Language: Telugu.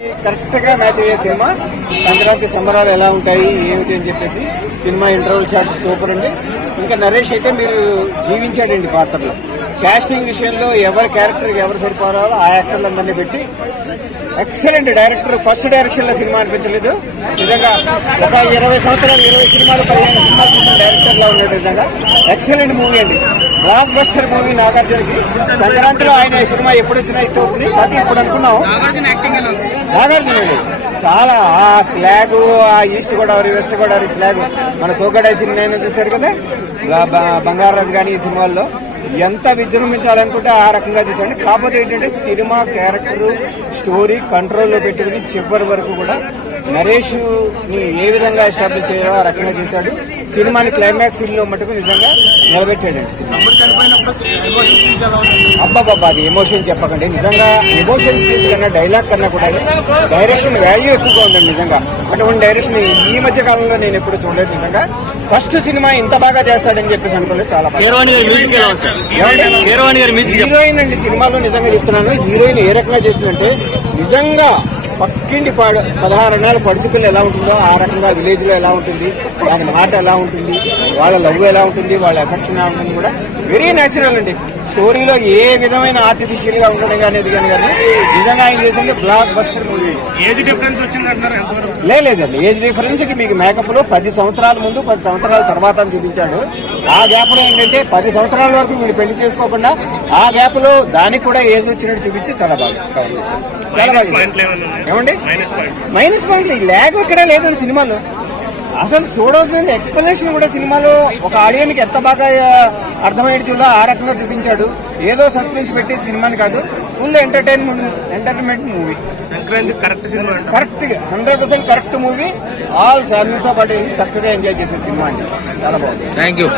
కరెక్ట్ గా మ్యాచ్ అయ్యే సినిమా. సంక్రాంతి సంబరాలు ఎలా ఉంటాయి ఏమిటి అని చెప్పేసి సినిమా ఇంటర్వల్ షాట్ సూపర్ అండి. ఇంకా నరేష్ అయితే మీరు జీవించాడండి పాత్రలో. కాస్టింగ్ విషయంలో ఎవరి క్యారెక్టర్ ఎవరు సరిపోవాలో ఆ యాక్టర్లందరినీ పెట్టి ఎక్సలెంట్ డైరెక్టర్. ఫస్ట్ డైరెక్షన్ లో సినిమా అనిపించలేదు నిజంగా. ఒక 20 సంవత్సరాలు 20 సినిమాలు 15 సినిమాలు చూసిన డైరెక్టర్ లా ఉన్నాడు నిజంగా. ఎక్సలెంట్ మూవీ అండి, బ్లాక్ బస్టర్ మూవీ నాగార్జునకి. సంక్రాంతిలో ఆయన ఈ సినిమా ఎప్పుడు వచ్చినా హిట్ అవుతుంది. అది ఇప్పుడు అనుకున్నాం నాగార్జున చాలా ఆ స్లాగ్, ఆ east Godavari west Godavari slang మన సోగడా సినిమా చూశారు కదా, బంగారాజు కానీ ఈ సినిమాల్లో ఎంత విజృంభించాలనుకుంటే ఆ రకంగా తీసాడు. కాకపోతే ఏంటంటే సినిమా క్యారెక్టర్ స్టోరీ కంట్రోల్లో పెట్టుకుని చివరి వరకు కూడా నరేష్ ని ఏ విధంగా ఎస్టాబ్లిష్ చేయాలో ఆ రకంగా చేశాడు. సినిమాని క్లైమాక్స్ లో మటుకు నిజంగా నిలబెట్టాడండి సినిమా. అబ్బాబ్బా అది ఎమోషన్ చెప్పకండి. నిజంగా ఎమోషన్ స్పీచ్ కన్నా డైలాగ్ కన్నా కూడా డైరెక్షన్ వాల్యూ ఎక్కువగా ఉందండి నిజంగా. అటువంటి డైరెక్షన్ ఈ మధ్య కాలంలో నేను ఎప్పుడు చూడలేదు నిజంగా. ఫస్ట్ సినిమా ఇంత బాగా చేస్తాడని చెప్పేసి అనుకోలేదు. చాలా హీరోయిన్ అండి సినిమాలో నిజంగా చెప్తున్నాను. హీరోయిన్ ఏ రకంగా చేసిందంటే నిజంగా పక్కింటి 16 నెలల పడుచుపిల్ల ఎలా ఉంటుందో ఆ రకంగా విలేజ్ లో ఎలా ఉంటుంది, దాని మాట ఎలా ఉంటుంది, వాళ్ళ లవ్ ఎలా ఉంటుంది, వాళ్ళ ఎఫెక్షన్ ఎలా ఉంటుంది కూడా వెరీ న్యాచురల్ అండి. స్టోరీలో ఏ విధమైన ఆర్టిఫిషియల్ గా ఉండడం కానీ కానీ నిజంగా ఆయన చేసింది blockbuster movie. Age difference వచ్చిందంటారు? లేదండి, ఏజ్ డిఫరెన్స్ కి మీకు మేకప్ లో 10 సంవత్సరాల ముందు 10 సంవత్సరాల తర్వాత చూపించాడు. ఆ గ్యాప్ లో ఏంటంటే 10 సంవత్సరాల వరకు వీళ్ళు పెళ్లి చేసుకోకుండా ఆ గ్యాప్ లో దానికి కూడా ఏజ్ వచ్చినట్టు చూపించి చాలా బాగా కవర్ చేశారు. చాలా బాగా. ఏమండి మైనస్ పాయింట్లు ల్యాగ్ ఇక్కడ లేదండి సినిమాలో. అసలు చూడవలసిన ఎక్స్ప్లెనేషన్ కూడా సినిమాలో ఒక ఆడియన్కి ఎంత బాగా అర్థమయ్యేలా ఆ రకంగా చూపించాడు. ఏదో సస్పెన్స్ పెట్టి సినిమాని కాదు, full entertainment movie. Sankranti correct cinema, correct 100% correct movie. All families తో పాటు చక్కగా ఎంజాయ్ చేసే సినిమా అండి. చాలా బాగుంది. Thank you.